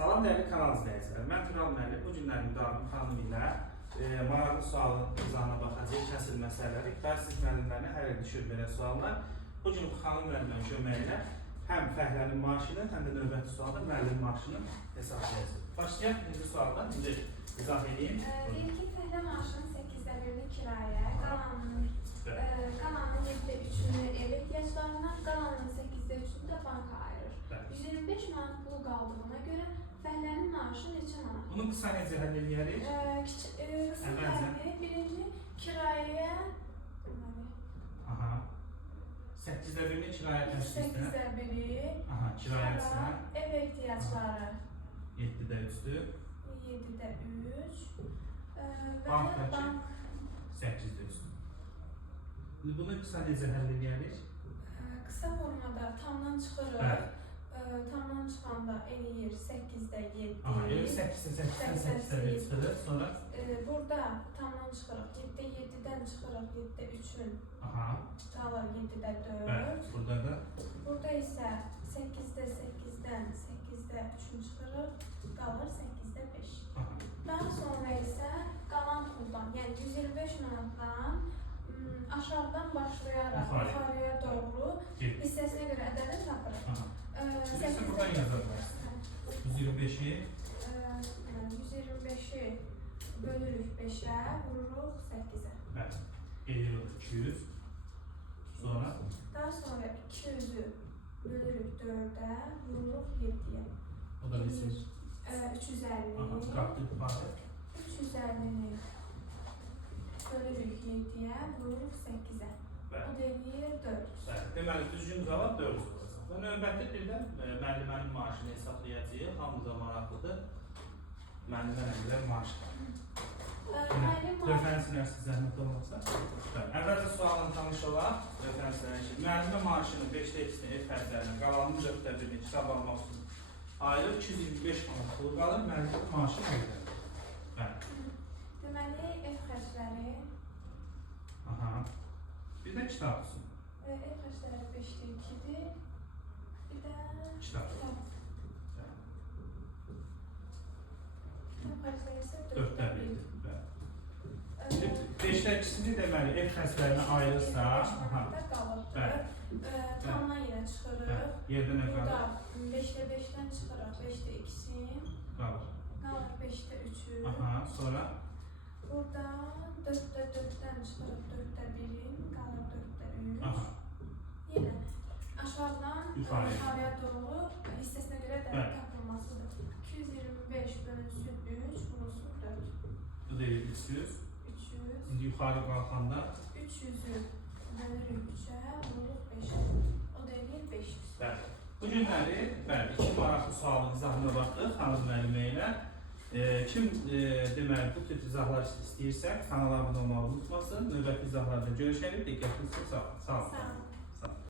Salam dəyərli kanal izləyicilər. Mən Tural müəllim. Bu günlər müdavim xanım ilə maraqlı sualın izahına baxacağıq. Kəsil məsələləri. Bəzi siz müəllimlərinə hər il düşür belə suallar. Bu gün xanım müəllimlərin köməyi ilə həm fəhlənin maaşını, həm də növbəti sualda müəllim maaşını hesablayacağıq. Başlayaq birinci sualdan. İndi izah edeyim. Deyək ki, fəhlə maaşının 8/1-ni kirayə, qalanının 7/3-ünü ev ehtiyaclarına, qalanının 8/3-ünü də banka ayırır. 125 manat pulu qaldığına görə fəhlənin maaşı neçə manat? Bunu qısa necə həll edərik? Qısa həlli, birinci kirayəyə, Aha. 8/1-ni kirayə təşkilinə. 8/1-i, Kirayəçisinə. ev ehtiyacları 7/3-dür. 7/3 Bank və kaçı? 8/3. Bunu qısa necə həll edərik? Qısa formada tamdan çıxırıq. Bəli. Tamdan çıxanda eləyir 8/7. Aha, 8/8-dən çıxırıq, sonra? Burada tamdan çıxırıq, 7/7-dən çıxırıq, 7/3-ün Aha. qalır 7/4. Bəli, burada da? Burada isə 8/8-dən 8/3-ün çıxırıq, qalır 8/5. Aha. Daha sonra isə qalan puldan, yəni 125 manatdan aşağıdan başlayaraq yuxarıya doğru hissəsinə görə ədədi tapırıq. Birisi buradan yazarlar. 125-i 125-i bölürük 5-ə, vururuq 8-ə. bəli, geliyor 200. Sonra? Daha sonra 200-ü bölürük 4-ə, vururuq 7-yə. O da neçə? 350. Aha, qalxdı yuxarı. 350-ni bölürük 7-yə, vururuq 8-ə. Bəli. O da eləyir 400. Bəli, deməli düzgün cavab 400 olacaq. Və növbəti birdən müəllimənin maaşını hesablayacağıq. Hamıza maraqlıdır. Müəllimə nəqlər maaşı var. Referansiyyələr siz zəhmət olmasa. Əvvəlcə sualla tanış olaq. Referansiyyələr ki, müəllimə maaşının 5/2-ni ev xərclərinə, qalanının 4/1-ni kitab almaq üçün ayırır, 225 manat pulu qalır, müəllimə maaşı verir. Bəli. Deməli, ev xərcləri. Aha. Bir də kitab olsun. Ev xərcləri 5/2-dir. Bir də Kitab. Ev xərcləri isə 4/1-dir. 5/2-ni deməli ev xərclərinə ayırırsa, aha. Bəli. Tamdan yenə çıxırıq. Yerdə nə qalır? Burada 5/5-dən çıxırıq, 5/2-si. Qalır. Qalır 5/3-ü. Aha, sonra? Burada 4/4-dən çıxırıq, 4/1-in, qalır 4/3. Aha. Yenə aşağıdan yuxarıya doğru hissəsinə görə də Bəli. tapılmasıdır. 225 bölünsün 3, vurulsun 4. Bu da 200. 300. İndi yuxarı qalxanda 300-ü bölürük 3-ə, vururuq 5-ə. O da eləyir 500. bəli. Bu günləri bəli, iki maraqlı sualın izahına baxdıq xanım müəllimə ilə. Kim deməli bu tip izahlar istəyirsə kanala abunə olmağı unutmasın. Növbəti izahlarda görüşərik. Diqqətiniz çox sağ olun. Sağ olun.